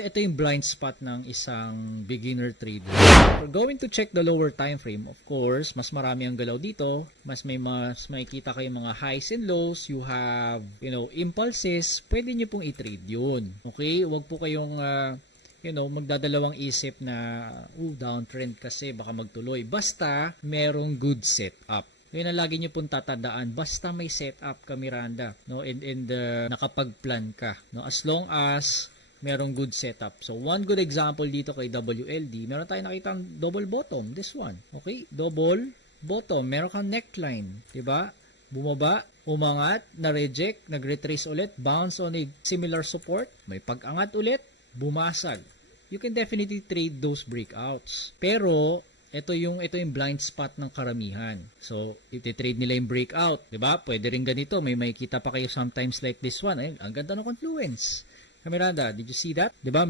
Ito yung blind spot ng isang beginner trader. We're going to check the lower time frame. Of course, mas marami ang galaw dito. Mas makikita kayo mga highs and lows. You have, impulses. Pwede nyo pong i-trade yun. Okay? Huwag po kayong, magdadalawang isip na, downtrend kasi baka magtuloy. Basta, merong good setup. Yun ang lagi nyo pong tatandaan. Basta may setup ka, Miranda. No? And nakapag-plan ka. No? As long as merong good setup. So, one good example dito kay WLD, meron tayong nakita double bottom, this one. Okay? Double bottom. Meron kang neckline. Diba? Bumaba, umangat, na-reject, nag-retrace ulit, bounce on a similar support, may pag-angat ulit, bumasag. You can definitely trade those breakouts. Pero, ito yung blind spot ng karamihan. So, iti-trade nila yung breakout. Diba? Pwede rin ganito. May makikita pa kayo sometimes like this one. Ay, ang ganda ng confluence. Miranda, did you see that? Diba?